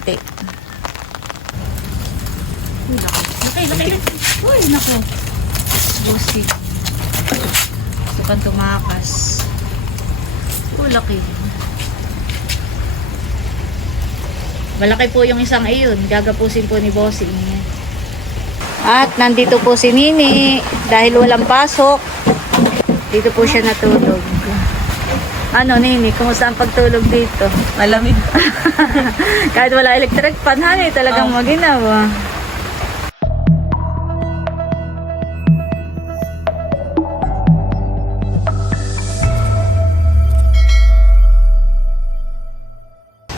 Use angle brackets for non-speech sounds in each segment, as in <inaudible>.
Te. Uy, laki. Laki, laki. laki. Uy, naku. Gusto kang tumakas. Uy, laki. Malaki po yung isang iyon. Gagapusin po ni Bossing. At nandito po si Nini. Dahil walang pasok. Dito po siya natulog. Ano, Nini? Kumusta ang pagtulog dito? Malamig. <laughs> Kahit wala electric fan, hani, talagang Oh. maginawa.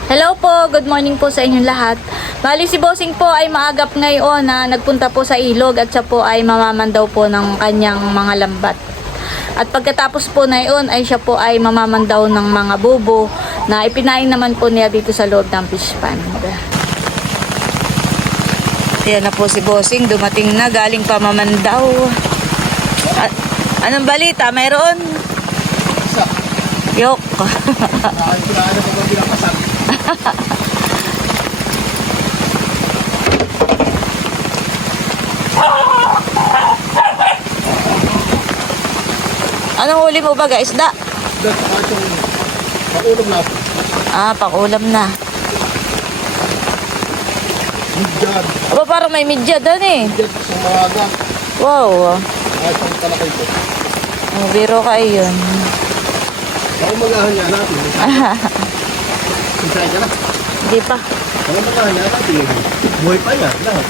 Hello po, good morning po sa inyong lahat. Bali si Bossing po ay maagap ngayon na nagpunta po sa ilog at siya po ay mamamandaw po ng kanyang mga lambat. At pagkatapos po na iyon ay siya po ay mamamandaw ng mga bubo na ipinain naman po niya dito sa loob ng fish pond. Yan na po si Bossing, dumating na, galing pa mamandaw. A- anong balita? Mayroon? Yok. <laughs> <laughs> Anong huli mo ba guys? Da? Pakulog na po. Ah, pakulam na. Diyan. Aba, parang may midyadan eh. Diyan sa mga aga. Wow. Ay, pang talakay ko. Oh, biro ka yun. Baka magahan niya natin. <laughs> Sisay ka na. Hindi pa. Baka magahan niya natin. Buhay pa niya. Lahat.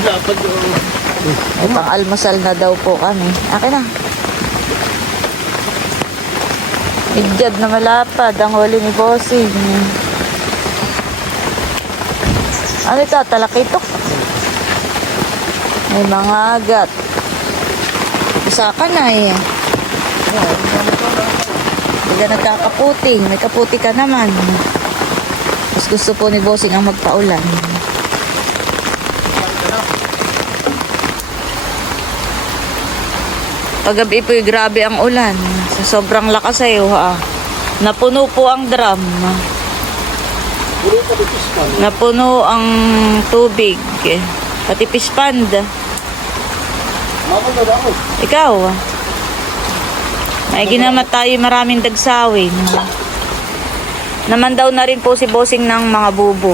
Dapat yung... May pang-almusal na daw po kami. Akin na. Midyad na malapad ang huli ni Bossing. Ano ito? Talaki ito. May mga agat. Isa ka na eh. Hindi ka nagkakaputing. May kaputi ka naman. Mas gusto po ni Bossing ang magpaulan. Paggabi po grabe ang ulan. Sa sobrang lakas ay ha. Napuno po ang drum. Napuno ang tubig. Pati pispand. Ikaw. May ginamat tayo maraming dagsawin. Naman daw na rin po si bossing ng mga bubo.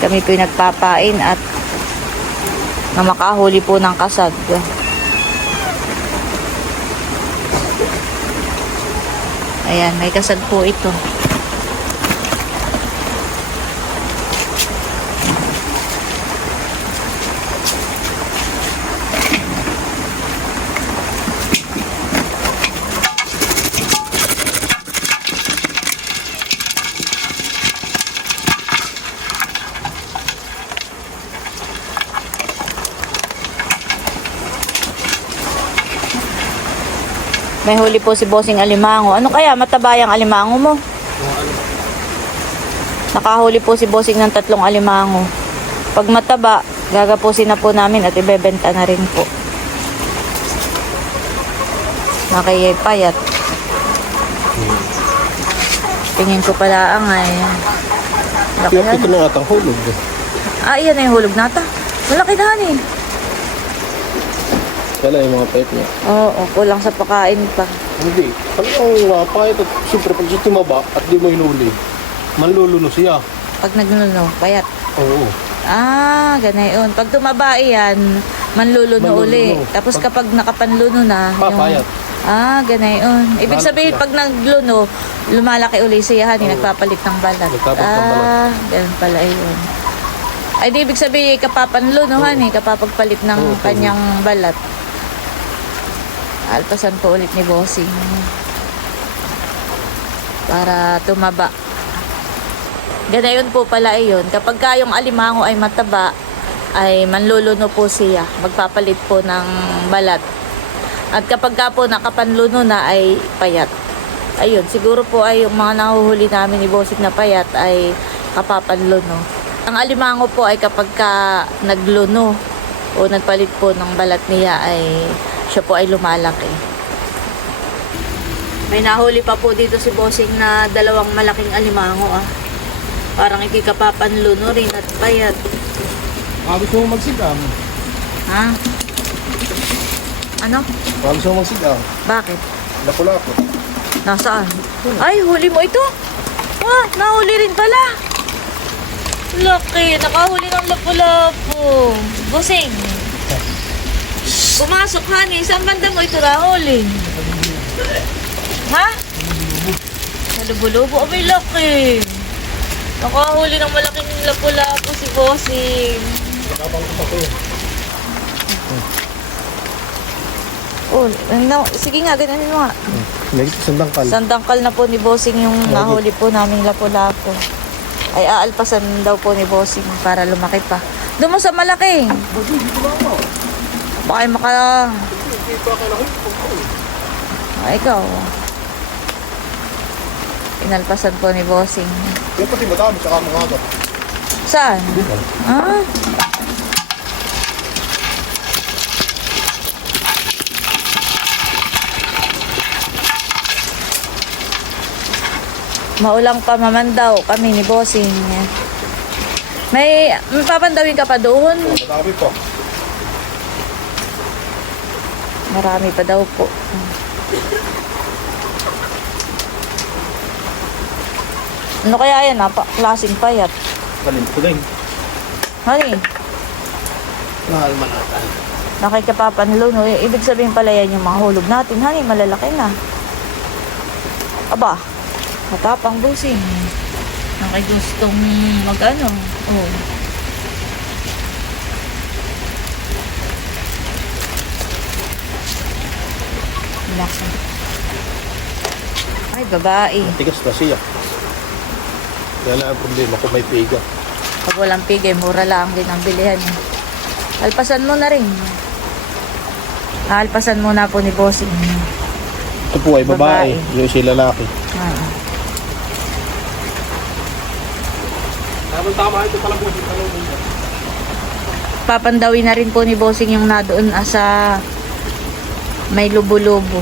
Kami po nagpapain at na makahuli po ng kasag. Ayan, may kasag po ito. May huli po si bossing alimango. Ano kaya matabayang alimango mo? Nakahuli po si bossing ng tatlong alimango. Pag mataba, gagapusin na po namin at ibebenta na rin po. Nakayay payat. Tingin ko pala ang ay. Laki Ito, na. atang hulog. Ah, iyan na yung hulog nata. Malaki na eh. Kala yung mga pet niya. Oo, kulang sa pakain pa. Hindi. Talagang mapayat at siyempre pag siya tumaba at di mo hinuli, manluluno siya. Pag nagnuno, payat. Oo. Ah, ganayon. Pag tumaba yan, manluluno Manluluno. uli. Tapos kapag nakapanluno na, Papayat. Ah, ganayon. Ibig sabihin, pag nagluno, lumalaki uli siya, hani, Oo. nagpapalit ng balat. Nagpapalit ng balat. ah, ganun pala yun. Ay, di ibig sabihin, kapapanluno, hani, kapapagpalit ng Oo, kanyang balat. Alpasan po ulit ni Bossing. Para tumaba. Ganayon po pala yun. Kapag ka yung alimango ay mataba, ay manluluno po siya. Magpapalit po ng balat. At kapag ka po nakapanluno na ay payat. Ayun, siguro po ay yung mga nahuhuli namin ni Bossing na payat ay kapapanluno. Ang alimango po ay kapag ka nagluno o nagpalit po ng balat niya ay siya po ay lumalaki. May nahuli pa po dito si Bossing na dalawang malaking alimango ah. Parang ikikapapanluno rin at payat. Ah, gusto mo magsigang? Ha? Ano? Ah, gusto mo magsigang? Bakit? Lapu-lapu. Nasaan? Ay, huli mo ito. Ah, nahuli rin pala. Laki, nakahuli ng lapu-lapu. Busing. Pumasok, honey. Saan banda mo ito nahuli? Ha? Sa lubo-lubo. Oh, may laki. Nakahuli ng malaking lapu-lapu si Bossing. Oh, no, sige nga, ganun mo nga. May sandangkal. Sandangkal na po ni Bossing yung nahuli po naming lapu-lapu. Ay aalpasan daw po ni Bossing para lumaki pa. Doon mo sa malaki. Hindi, dito lang ako. Baka ay maka... Hindi pa. Ah, ikaw. Inalpasan po ni Bossing. Yan pati madami sa kamang agad. Saan? Dito. Ah? Maulang pa maman daw kami ni Bossing. May, may papandawin ka pa doon? Madami pa. Marami pa daw po. Ano kaya yan? Napa, klaseng payat. Kalim ko din. Honey, Mahal manatan. nakikapapanlo, no? Ibig sabihin pala yan yung mga hulog natin. Honey, malalaki na. Aba, matapang busing. Nakigustong mag-ano. Oh. Laki. Ay, babae. Tigas na siya. Kaya lang ang problema kung may piga. Pag walang pigay, mura lang din ang bilihan. Alpasan mo na rin. Alpasan mo na po ni Bossing. Ito po ay babae. Babae. Yung si lalaki. Ah. Tama tama ito pala po. Ito pala po. Papandawin na rin po ni Bossing yung nadoon ah, sa may lubo-lubo.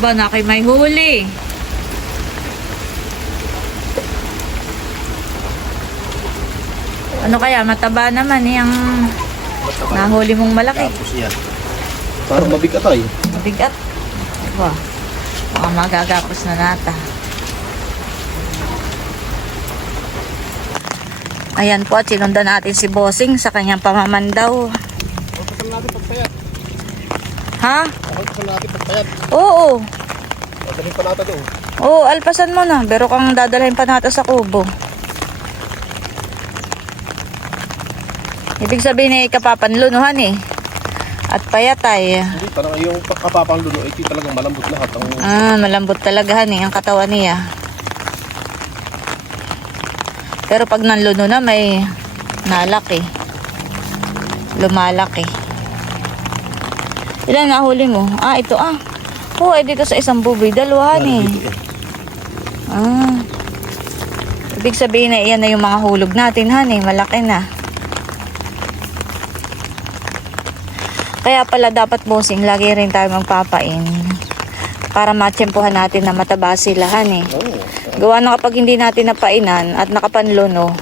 Ba, na kay may huli. Ano kaya, mataba naman eh, ang nahuli mong malaki. Tapos yan. Parang mabigat ay. Mabigat. Diba? Mga magagapos na nata. Ayan po, at sinundan natin si Bossing sa kanyang pamamandaw. Ha? Pagpasan natin pagpayat. Oo. Pagpasan pa natin doon. Oo, alpasan mo na. Pero kang dadalhin pa natin sa kubo. Ibig sabihin ay kapapanlunuhan eh. At payatay. Hindi, parang yung kapapang luno, ito talagang malambot lahat. Ang Ah, malambot talaga han eh, ang katawan niya. Pero pag nanluno na may nalaki. Lumalaki. Ilan nahuli mo? Ah, ito ah. Oo, eh dito sa isang buboy. Dalawa eh. eh. Ah. Ibig sabihin na iyan na yung mga hulog natin, honey. Malaki na. Kaya pala dapat bossing, lagi rin tayo magpapain. Para matsyempohan natin na mataba sila, honey. Oo. Gawa na kapag hindi natin napainan at nakapanluno,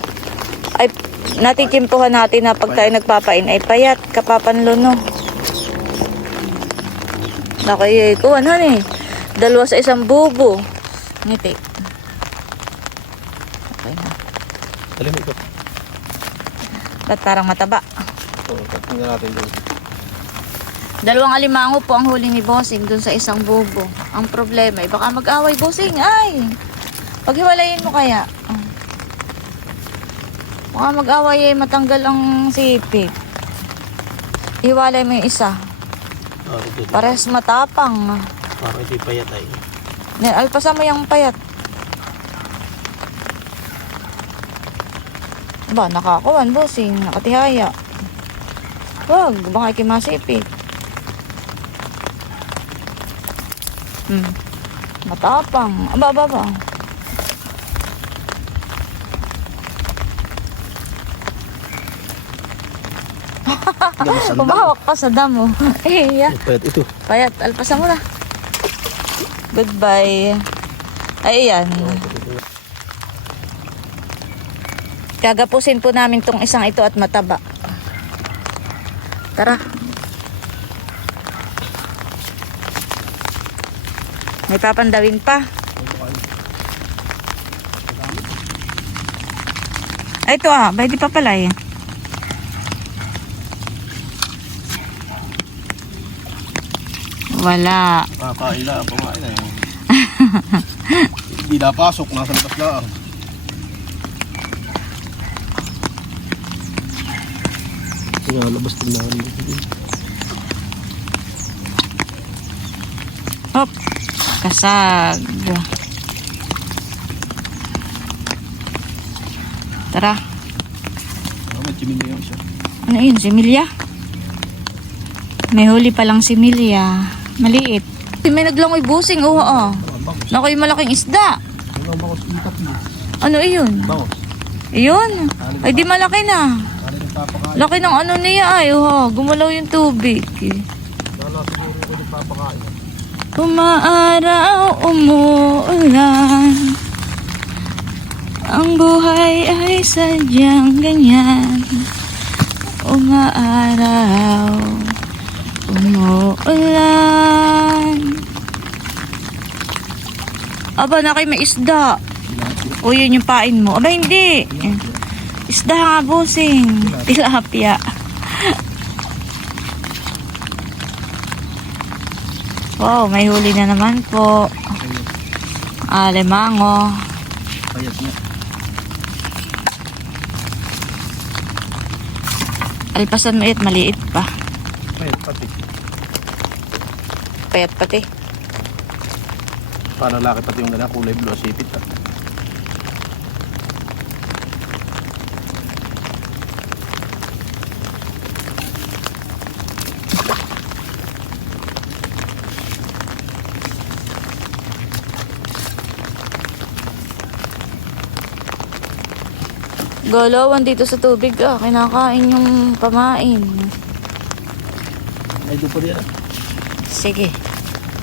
ay natitsimpuhan natin na pag tayo nagpapain ay payat, kapapanluno. Nakay, kuwan, honey. Dalawa sa isang bubo. Ngiti. Okay na. Dali mo ito. Ba't parang mataba? Oo, tingnan natin doon. Dalawang alimango po ang huli ni Bossing dun sa isang bubo. Ang problema, eh, baka mag-away Bossing. Ay! Paghiwalayin mo kaya. Baka mag-away eh, matanggal ang sipit. Iwalay mo yung isa. Parehas matapang. Ito yung payat ay. Then, alpasan mo yung payat. Ba, nakakuan, Bossing. Nakatihaya. Wag, baka ikimasipit. Hmm. Matapang. Aba, aba, aba. Pumahawak pa sa damo. <laughs> yeah. Payat ito. Payat, alpasan mo na. Goodbye. Ay, ayan. Gagapusin po namin tong isang ito at mataba. Tara. May papandawin pa. Ito ah. Pwede pa pala eh. Wala. Kakaila, pumain na yun. <laughs> Hindi napasok, nasa labas lang. Sinalabas din na Hop. Kasag. Tara. Oh, may chimini yun siya. Ano yun? Si Milya? May huli pa lang si Milya. Maliit. May naglangoy busing. Oo, oo. Bangos. Naku, yung malaking isda. Ano iyon? Iyon. Ay, di malaki na. Laki ng ano niya ay. Oh, gumalaw yung tubig. Papakain. Umaaraw, umuulan Ang buhay ay sadyang ganyan Umaaraw, umuulan Aba, na kayo may isda. O, yun yung pain mo. Aba, hindi. Isda nga, busing. Tilapia. Wow, may huli na naman po. Alemango. Payat niya. Alpasan mo it, maliit pa. Payat pati. Payat pati. Para laki pati yung ganyan kulay blue sipit. ah. Galawan dito sa tubig ah. Kinakain yung pamain. Medyo pa rin. ah. Sige.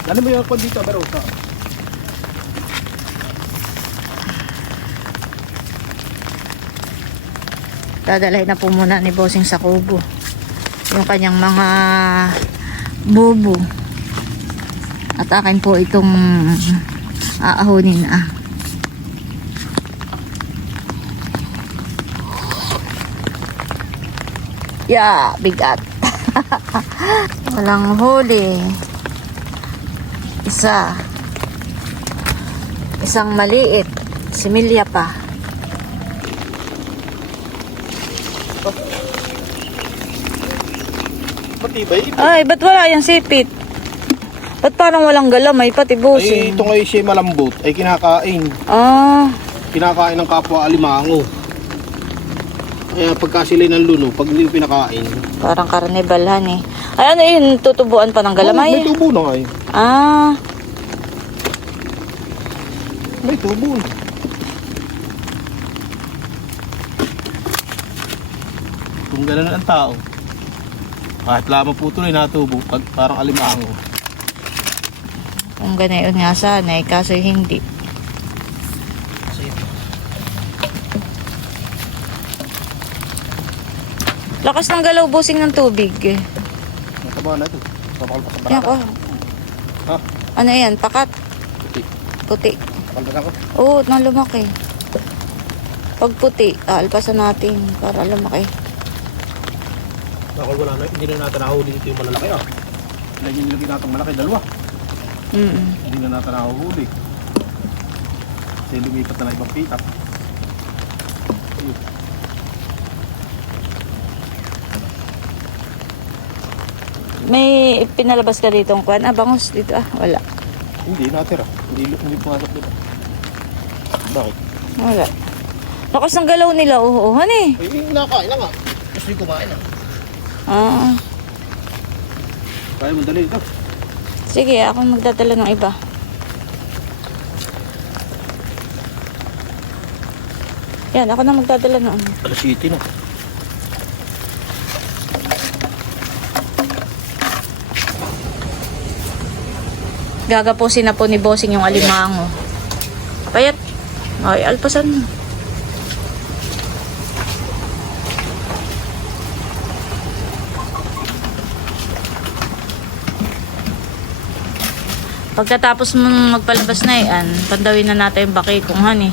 Ano mo yung dito, pero sa Dadalhin na po muna ni Bossing sa kubo. Yung kanyang mga bubo. At akin po itong aahonin ah. Yeah, bigat. <laughs> Walang huli. Isa. Isang maliit. Similya pa. matibay. Ay, ba't wala yung sipit? Ba't parang walang galamay, pati Ay, busing? ito ngayon siya malambot, ay kinakain. Ah, Kinakain ng kapwa alimango. Kaya pagka sila ng luno, pag hindi pinakain. parang karnibalhan eh. Ay, ano yun? Tutubuan pa ng Oh, may galamay? tubo na nga eh. Ah, May tubo na. Kung gano'n ang tao, kahit lamang po tuloy natubo, pag parang alimango. kung ganayon nga sana eh, kaso hindi. Lakas ng galaw busing ng tubig eh. mataba na ito. Papakalpas sa Yan barata. ko. Ano yan? Pakat? Puti. Puti. Pakalpas ako. Oo, nang lumaki. Pag puti, aalpasan natin para lumaki. Ako wala na, hindi na natin nahuli dito yung malalaki ah. Lagi nilagay natin malaki, dalawa. Mm Hindi na natin nahuhuli. Kasi lumipat na na ibang pitak. May pinalabas ka dito ang kwan? Ah, bangus dito ah. Wala. Hindi, natira. Hindi, hindi pumasok dito. Bakit? Wala. Lakas ng galaw nila, oo, han eh. Eh, nakain na nga. Gusto yung kumain ah. Ah, Kaya mo dali ito. sige, ako magdadala ng iba. Yan, ako na magdadala ng ano. Alas 7 na. Gagapusin na po ni Bossing yung alimango. Payat. Ay, alpasan. Pagkatapos mong magpalabas na yan, pandawin na natin yung baki kung hani.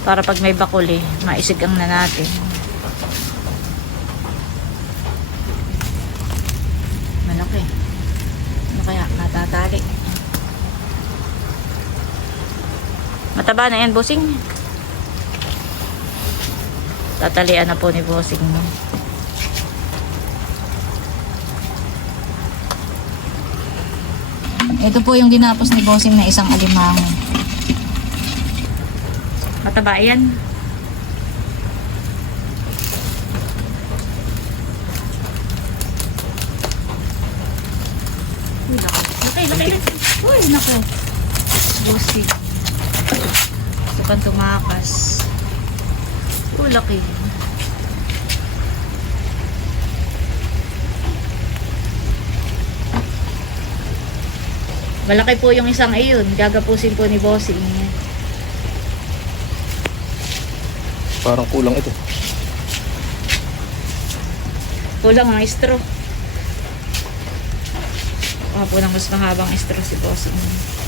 Para pag may bakuli, maisig ang na natin. Mataba na yan, bossing. Tatalian na po ni bossing mo. Ito po yung dinapos ni bossing na isang alimango. Mataba yan. Uy, laki. Laki, laki, laki. Uy, naku. Bossing. Kang tumakas. Uy, laki. Malaki po yung isang iyon. Gagapusin po ni bossing. Parang kulang ito. Kulang ang straw. Baka po ng mas mahabang straw si bossing.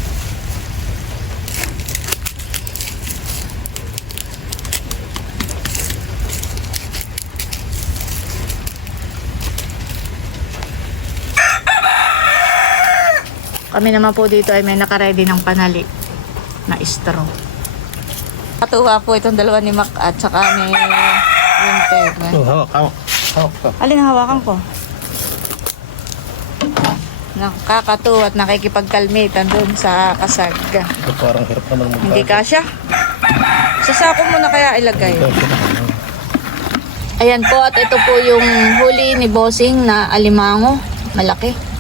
Kami naman po dito ay may nakaredy ng panali na straw. Katuwa po itong dalawa ni Mac at saka ni Winter. Oh, hawak, hawak. Hawak ka. Alin ang hawakan ko? Nakakatuwa at nakikipagkalmitan dun sa kasag. Ito parang hirap naman mo. Hindi kasya. Sa sako mo na kaya ilagay. Ayan po at ito po yung huli ni Bossing na alimango. Malaki.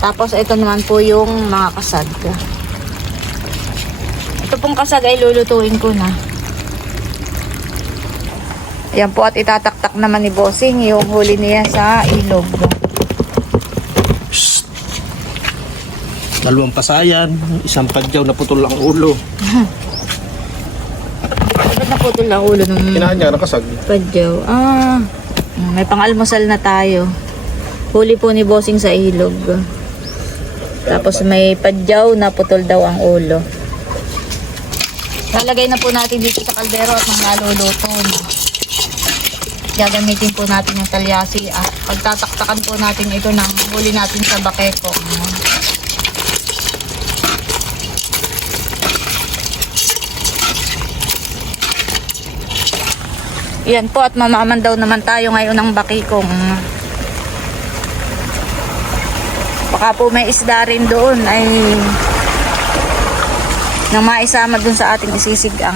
Tapos ito naman po yung mga kasag. Ito pong kasag ay lulutuin ko na. Ayan po at itataktak naman ni Bossing yung huli niya sa ilog. Dalawang pasayan, isang padyaw na putol ang ulo. Bakit naputol ang ulo ng Kinahan niya, nakasag. padyaw? Ah, may pang-almusal na tayo. Huli po ni Bossing sa ilog. Tapos may padyaw na putol daw ang ulo. Lalagay na po natin dito sa kaldero at nang naluluto na. Gagamitin po natin yung talyasi at pagtataktakan po natin ito ng huli natin sa bakeko. Yan po at mamaman daw naman tayo ngayon ng bakikong. Baka po may isda rin doon ay nang maisama dun sa ating isisigang.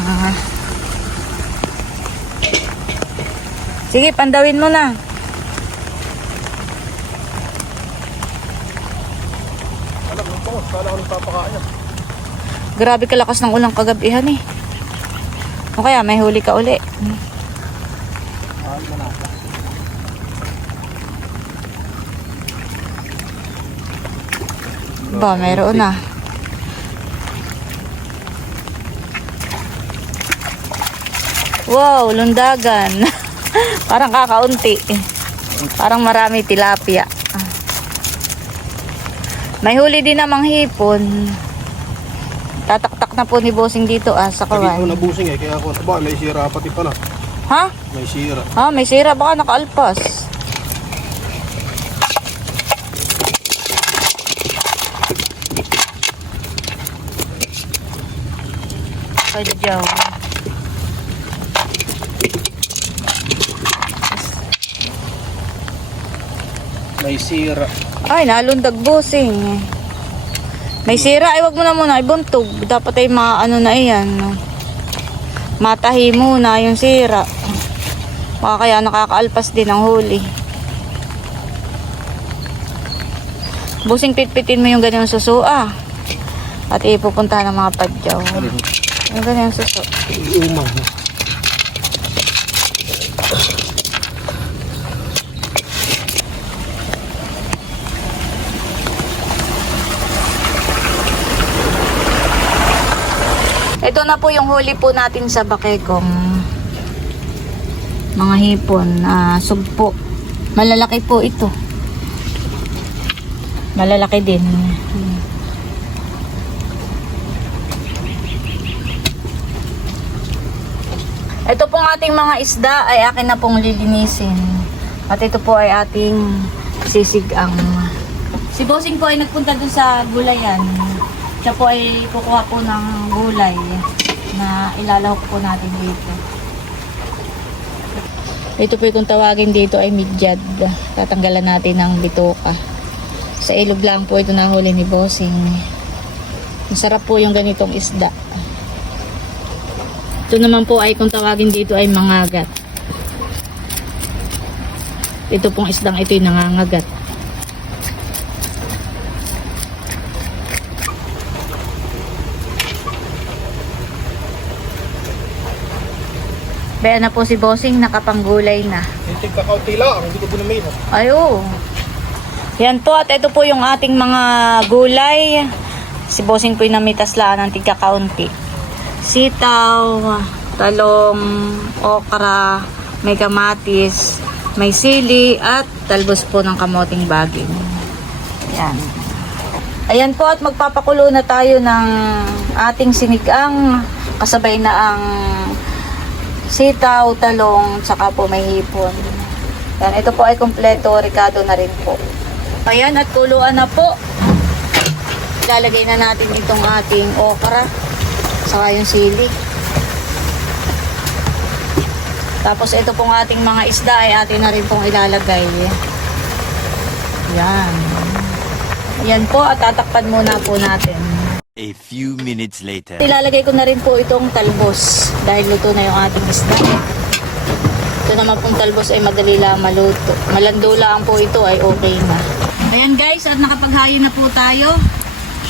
Sige, pandawin mo na. Alam mo po, nagpapakain. Grabe kalakas ng ulang kagabihan eh. O kaya may huli ka uli. Ba, mayroon na. Wow, lundagan. <laughs> Parang kakaunti. Parang marami tilapia. May huli din namang hipon. Tataktak na po ni Bossing dito ah, sa Pag ito kawan. nabusing eh, kaya ako, ba, may sira pati pala. Ha? May sira. Ah, may sira baka nakaalpas. Padyaw. May sira. Ay, nalundag bossing. May sira, ay wag mo na muna ibuntog. Dapat ay maano na iyan. no? Matahi muna yung sira. Baka kaya nakakaalpas din ang huli. Busing pitpitin mo yung ganyang suso ah. At ipupunta ng mga padyaw. Yung ganyang suso. Umang. Ito na po yung huli po natin sa bakekong mga hipon na sugpo. Malalaki po ito. Malalaki din. Ito pong ating mga isda ay akin na pong lilinisin. At ito po ay ating sisigang. Si Bossing po ay nagpunta dun sa gulayan. Siya po ay kukuha po ng gulay na ilalahok po natin dito. Ito po kung tawagin dito ay midyad. Tatanggalan natin ng bitoka. Sa ilog lang po ito nahuli ni Bossing. Masarap po yung ganitong isda. Ito naman po ay kung tawagin dito ay mangagat. Ito pong isdang ito ay nangangagat. Kaya na po si Bossing nakapanggulay na. Hinting kakaunti lang, hindi ko gunamin. Ay, oo. Yan po, at ito po yung ating mga gulay. Si Bossing po yung namitas lang ng tigka kaunti. Sitaw, talong, okra, may kamatis, may sili, at talbos po ng kamoting baging. Yan. Ayan po at magpapakulo na tayo ng ating sinigang. Kasabay na ang sitaw, talong, tsaka po may hipon. Yan, ito po ay kompleto, ricado na rin po. Ayan, at kuluan na po. Lalagay na natin itong ating okra, saka yung sili. Tapos ito pong ating mga isda ay atin na rin pong ilalagay. Yan. Yan po, at tatakpan muna po natin. A few minutes later. Ilalagay ko na rin po itong talbos dahil luto na yung ating isda. Ito naman pong talbos ay madali lang maluto. Malando lang po ito ay okay na. Ayan guys, at nakapaghain na po tayo.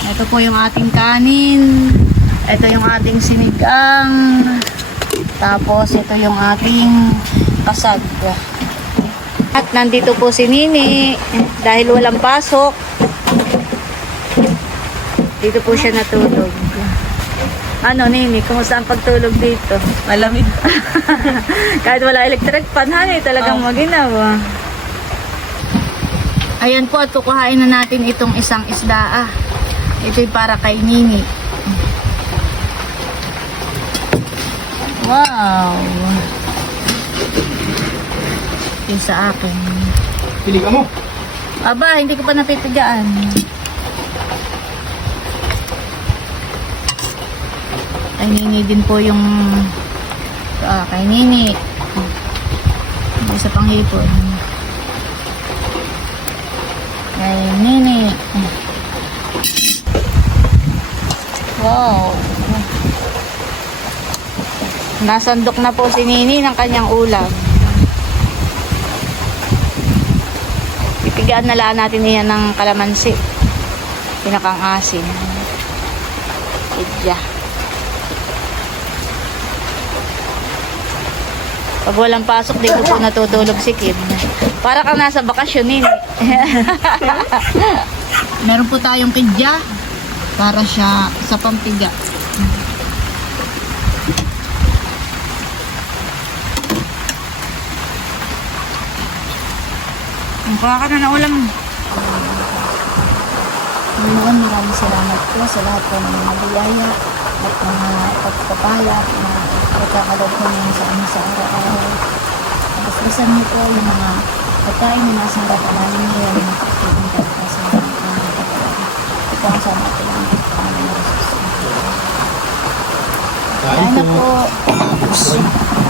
Ito po yung ating kanin. Ito yung ating sinigang. Tapos ito yung ating kasag. At nandito po si Nini dahil walang pasok. Dito po siya natulog. Ano, Nini, kumusta ang pagtulog dito? Malamig. <laughs> Kahit wala electric fan, honey, talagang maginawa. Ayan po, at kukuhain na natin itong isang isda. Ah. Ito'y para kay Nini. Wow! Yung sa akin. Pili ka mo. Aba, hindi ko pa napipigaan. Kay Nini din po yung ah, kay Nini. Yung Isa pang hipon. Kay Nini. Wow. Nasandok na po si Nini ng kanyang ulam. Ipigaan na lang natin iyan ng kalamansi. Pinakang asin. Idya. Pag walang pasok, di ko po natutulog si Kim. Para kang nasa bakasyon eh. Meron po tayong kidya para siya sa pampiga. Kuha ka na ng ulam. Panginoon, maraming salamat po sa lahat po ng mga biyaya at mga pagpapala na pagkakalog po niyo sa amin sa araw-araw. Pagkaslasan niyo po yung mga pagkain na nasa harapan namin ngayon na pagkain ka pa sa mga pagkain. Ito ang sama ko lang. Kain na po. Kain na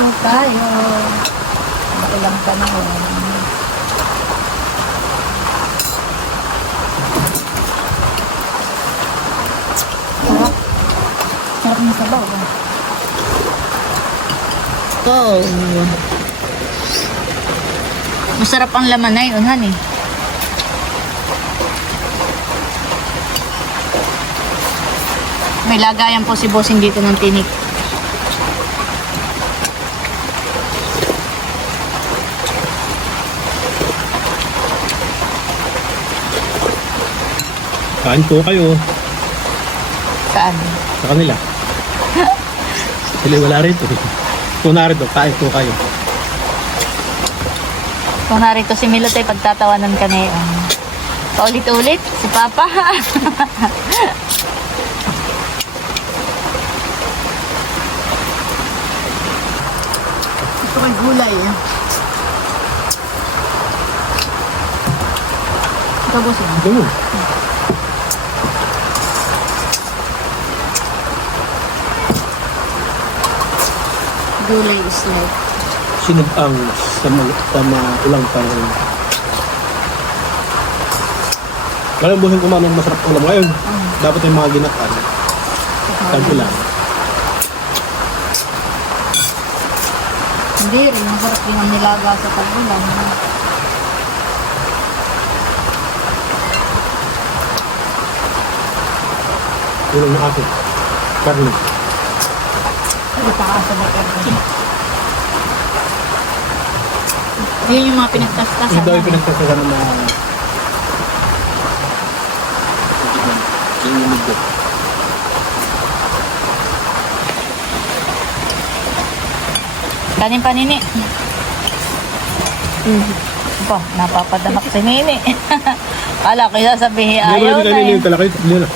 po tayo. Ilang panahon. Sarap. Sarap ng sabaw. Go. Masarap ang laman na yun, honey. May lagayan po si Bossing dito ng tinik. Kain po kayo Saan? sa kanila. <laughs> Sila wala rito. Kung narito, kain po kayo. Kung narito si Milot ay pagtatawanan ka ngayon. Paulit-ulit, si Papa. Ito may gulay eh. Tapos yun. Gulay is like Sinubang sa mga, sa mga ulang panahon. Walang buhay kumano ng masarap ulam ngayon. Dapat yung mga ginataan. Tagpo lang. Hindi rin. Masarap din ang nilaga sa tagulan. Yun ang akin. Karne. Hindi pa kasa na ito. Yun yung mga pinagtastasan. Ito yung pinagsasasan ng mga... Yung lumigod. Kanin pa nini. Ito, napapadahak si Nini. <laughs> Kala ko sasabihin Hindi ayaw ko na eh. yung talakay. Hindi na.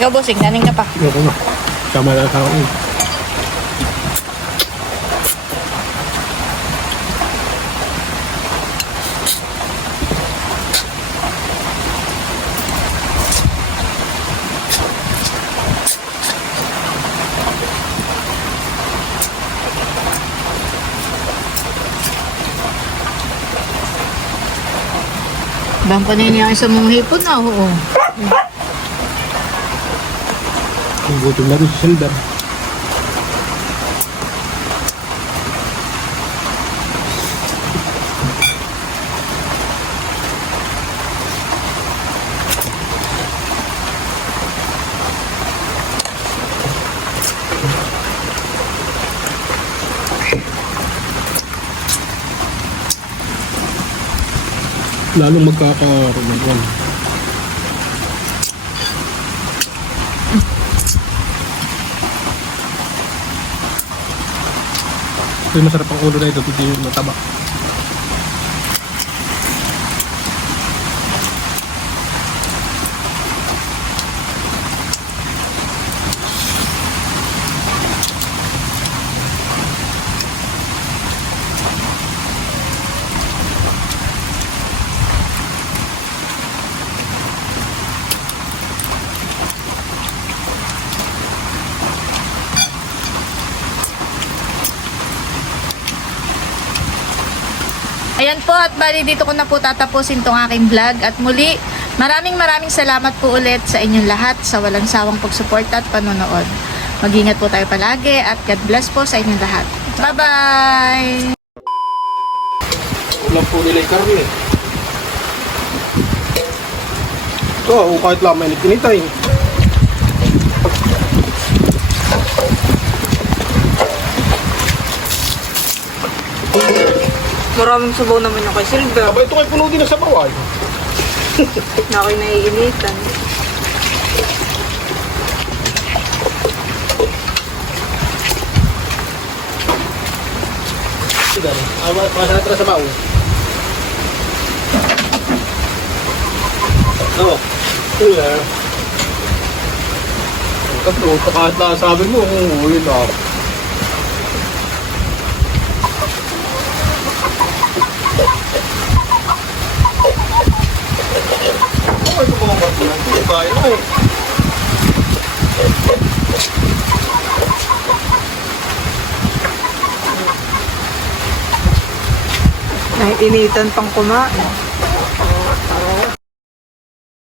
Ikaw, bossing, kanin ka pa. Ayoko nga. Tama lang akin. Bang panini ang isang mong hipon na, oo. Gutom na rin si. Lalong magkakaroon ng Ito yung masarap ang ulo na ito, yung mataba. Ayan po at bali dito ko na po tatapusin tong aking vlog at muli maraming maraming salamat po ulit sa inyong lahat sa walang sawang pagsuporta at panonood. Mag-ingat po tayo palagi at God bless po sa inyong lahat. Bye-bye! Ulam po nila yung karne. Ito, oh, kahit lang may kinitay. Maraming sabaw naman yung kay Silver. Aba, ito kay puno din na sa bawal. <laughs> Na ako'y naiinitan. Sige, ah, masarap na sa bawo. Oo. Wala. Tatlo, kahit na sabi mo, yun na. Ay, na eh. Naiinitan pang kumain.